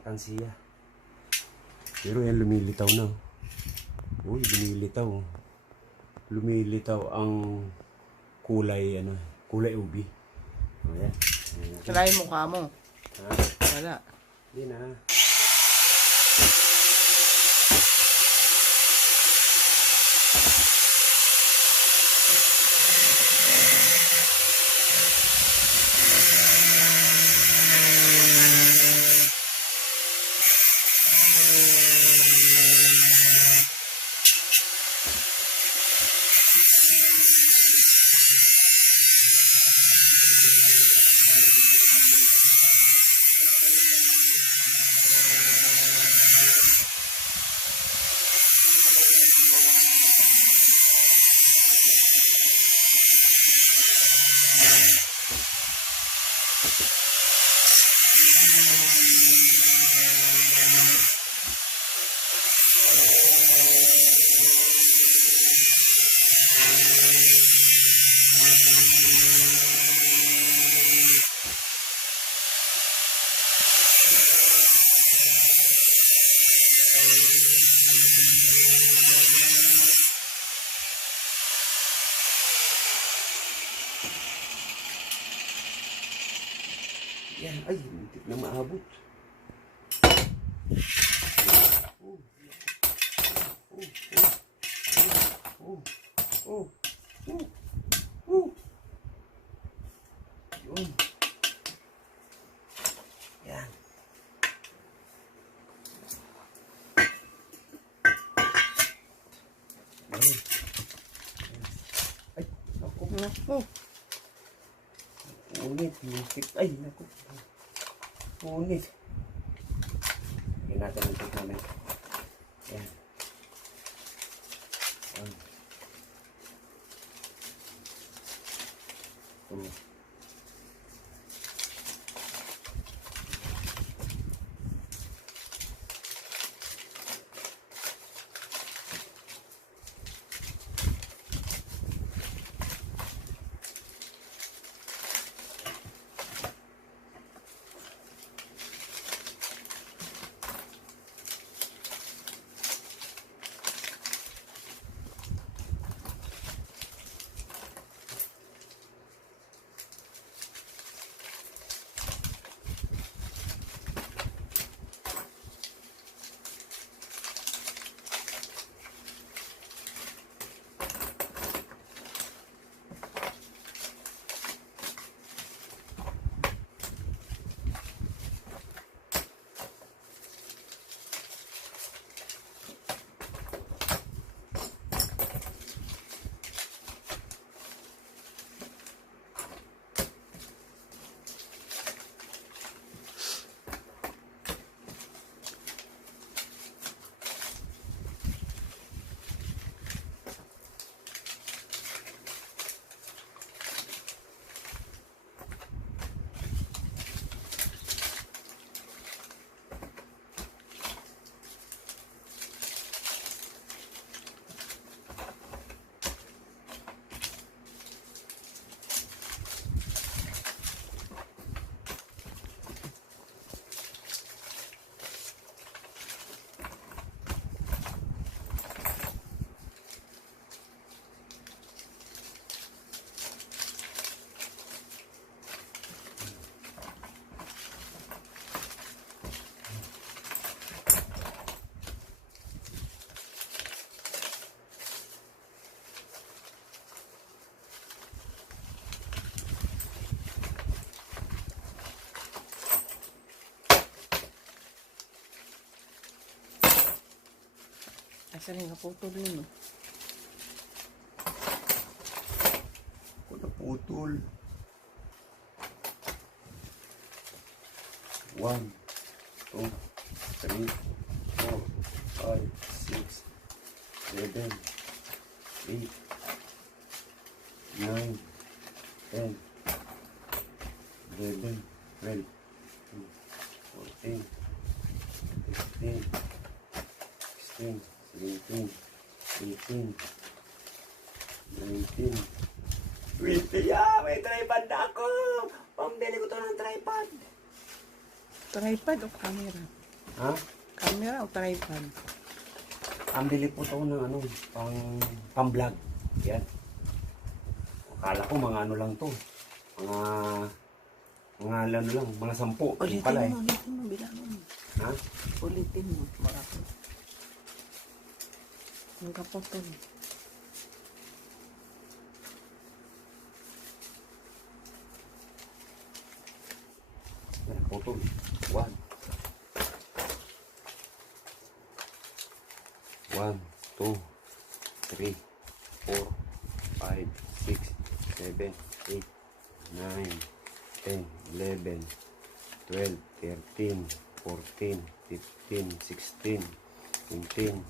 alkansiya. Pero yan lumilitaw na. Uy, lumilitaw. Lumilitaw ang kulay, kulay ubi. O yan. Wala yung mukha mo. Ha? Wala. Hindi na. Yan, ay, hindi na maabot. Yun. Yan. Ay, naku. Naku. Unit, musik. Ay, naku. Unit. Hindi natin ang take namin. Yan. Yan. Asa rin naputol yun, no? Ako naputol. 1, 2, 3, 4, 5, 6, 7, 8, 9, 10, 11, 12, 14, 15, 16, 17, 18, 19, 20. Yeah, may tripod na ako. Pambili ko to ng tripod. Tripod o camera? Ha? Camera o tripod? Pambili po to ng ano, pang-vlog. Yan. Akala ko mga ano lang to. Mga ano lang, mga 10. Yung pala eh. Ulitin mo, bilangin mo. Ha? Ulitin mo, marami. Ang kapotol. Yan, photo. 1. 1, 2, 3, 4, 5, 6, 7, 8, 9, 10, 11, 12, 13, 14, 15, 16, 17,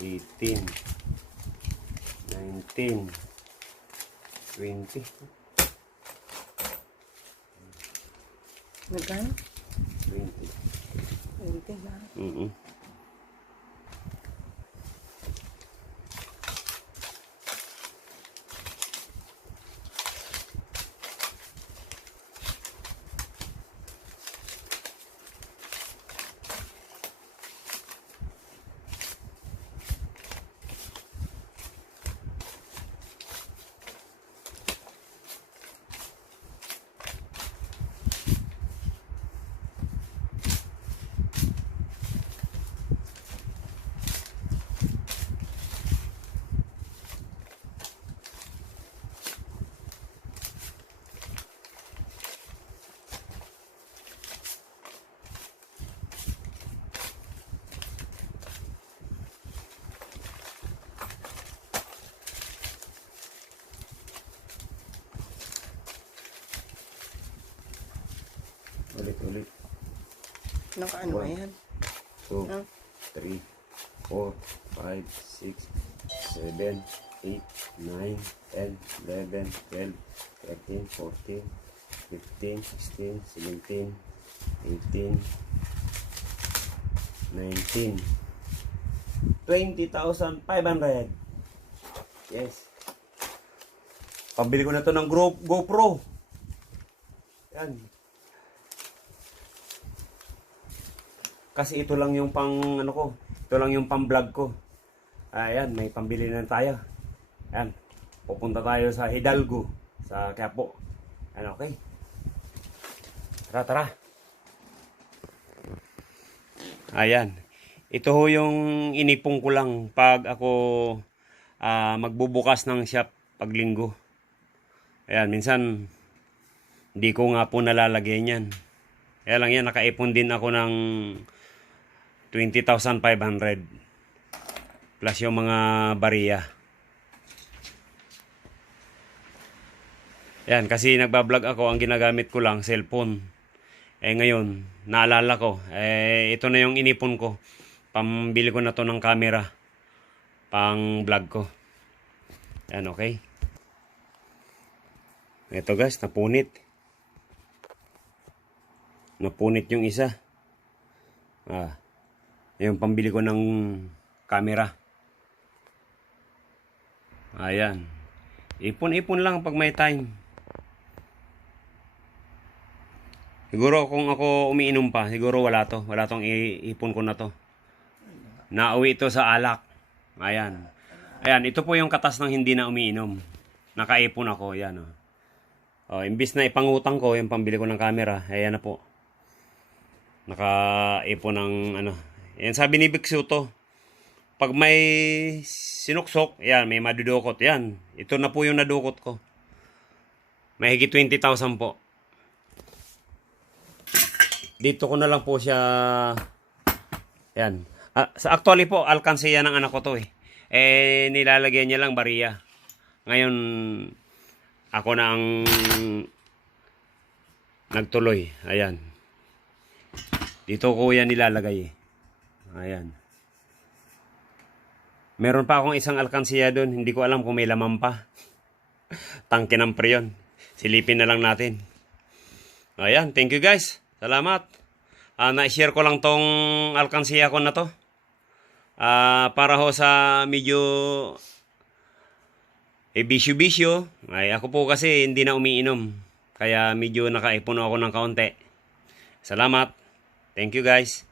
18, 19, 20. Nagano? 20. 20 na. Ulit. Nakaano ba yan? 2, Ah. 3, 4, 5, 6, 7, 8, 9, 10, 11, 12, 13, 14, 15, 16, 17, 18, 19, 20,500. Yes. Pambili ko na to ng GoPro. Yan. Kasi ito lang yung pang ano ko. Ito lang yung pang vlog ko. Ayan, may pambili na tayo. Ayan. Pupunta tayo sa Hidalgo, sa Quiapo. Ayan, okay. Tara. Ayan. Ito ho yung inipong ko lang pag ako magbubukas ng shop pag linggo. Ayan, minsan hindi ko nga po nalalagyan yan. Kaya lang yan, nakaipon din ako ng 20,500 plus yung mga bariya. Yan, kasi nagbablog ako, ang ginagamit ko lang cellphone. Ngayon, naalala ko, ito na yung inipon ko. Pambili ko na to ng camera pang vlog ko. Yan, okay. Ito guys, napunit yung isa. Yung pambili ko ng camera. Ayan. Ipon lang pag may time. Siguro kung ako umiinom pa, siguro wala to. Wala tong ipon ko na to. Nauwi ito sa Alak. Ayan. Ayan, ito po yung katas ng hindi na umiinom. Nakaipon ako. Ayan. Imbis na ipangutang ko yung pambili ko ng camera, ayan na po. Nakaipon ng ano. Yan sabi ni Biksu to. Pag may sinuksok, yan, may madudukot. Yan, ito na po yung nadukot ko. May higit 20,000 po. Dito ko na lang po siya. Yan. Actually po, alkansiya ng anak ko to eh. Nilalagyan niya lang bariya. Ngayon, ako na ang nagtuloy. Ayan. Dito ko yan nilalagay eh. Ayan. Meron pa akong isang alkansiya doon. Hindi ko alam kung may laman pa. Tangke ng preyon. Silipin na lang natin. Ayan. Thank you guys. Salamat. Na-share ko lang tong alkansiya ko na to. Para ho sa medyo bisyo-bisyo. Ay, ako po kasi hindi na umiinom. Kaya medyo nakaipon ako ng kaunti. Salamat. Thank you guys.